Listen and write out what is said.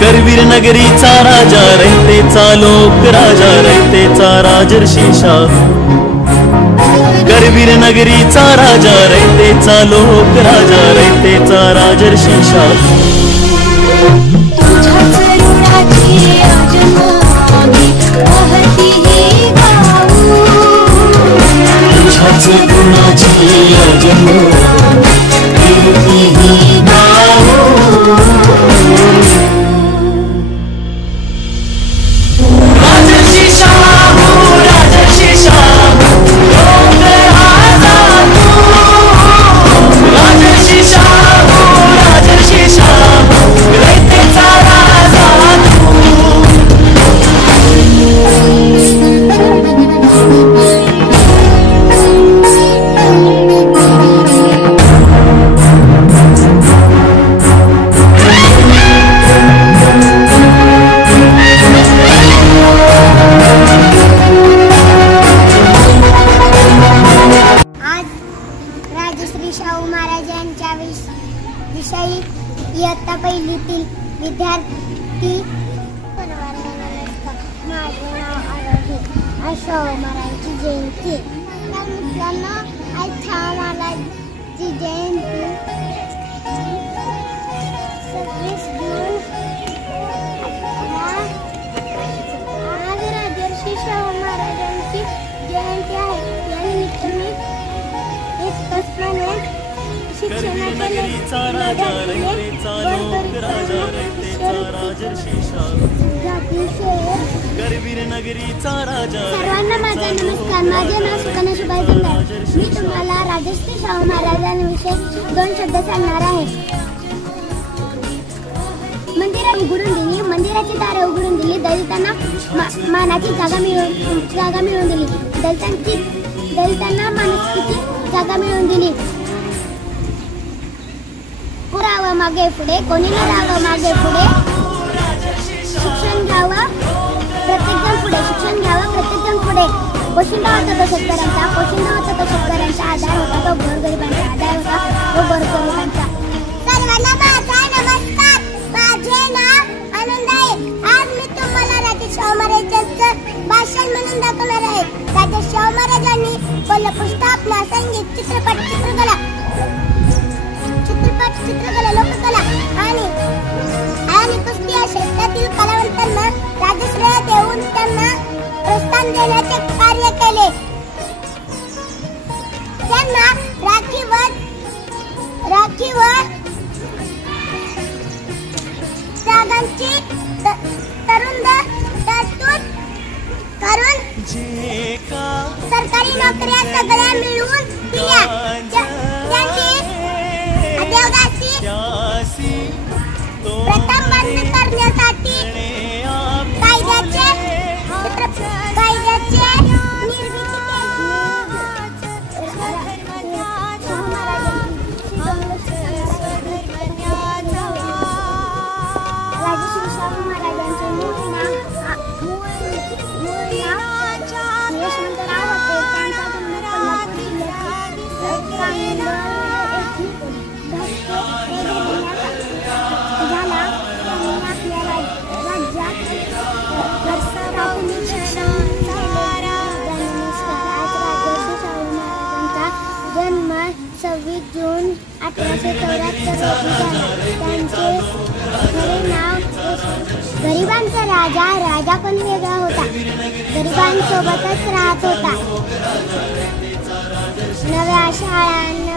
करवीर नगरीचा राजा रयतेचा लोक राजा रयतेचा राजर्षी शाह करवीर नगरीचा राजा रयतेचा लोक राजा रयतेचा राजर्षी शाह विषयी इयत्ता पहिलीतील विद्यार्थी माझे नाव आरोही. आज शाहू महाराजांची जयंती. मित्रांनो, आज शाहू महाराजांची जयंती 26 जून. आज राजर्षी शाहू महाराजांची जयंती आहे. या निमित्त मी स्पष्टपणे नगरीचा राजा रयतेचा लोक राजा रयतेचा राजर्षी शाह करवीर नगरीचा राजा. सर्वांना माझा नमस्कार. माझे नाव सुकन्या सुभाष जंदाळे. मी तुम्हाला राजर्षी शाहू महाराजांविषयी 2 शब्द सांगणार आहे. मंदिराची दारे उघडून दिली. दलितांना मानाची जागा मिळवून दिली. दलितांना मानाची जागा मिळवून दिली. राहावं मागे पुढे, कोणी न राहावं मागे पुढे. शिक्षण घ्यावं प्रत्येकजण पुढे. शिक्षण घ्यावं प्रत्येकजण पुढे. पोशिंदा होता तो शेतकऱ्यांचा. आधार होता तो गोरगरिबांचा. सर्वांना माझा नमस्कार. माझे नाव आनंद आहे. आज मी तुम्हाला राजर्षी शाहू महाराजांचं भाषण म्हणून दाखवणार आहे. राजर्षी शाहू महाराजांनी कोल्हापूर स्थापना, संगीत, चित्रपट, चित्रकला, लोककला आणि कुस्ती या क्षेत्रातील कलावंतांना राजश्रय देऊन त्यांना प्रोत्साहन देण्याचे कार्य केले. त्यांना राखी व त्यागांची तरतूद करून सरकारी नोकऱ्या सगळ्या मिळवून दिल्या. प्रथम बंद करण्यासाठी कायद्याचे राजर्षी शाहू महाराजांचे मूळ नाव यशवंतराव होते. त्यांचा जन्म कोल्हापूर जिल्ह्यातील झाला. त्यांनी आपल्या राज्यात प्राथमिक शिक्षण केले. आज राजर्षी शाहू महाराजांचा जन्म 26 जून 1874 रोजी झाला. त्यांचे खरे नाव गरिबांचा राजा पण वेगळा होता. गरिबांसोबतच राहत होता. नव्या शाळांना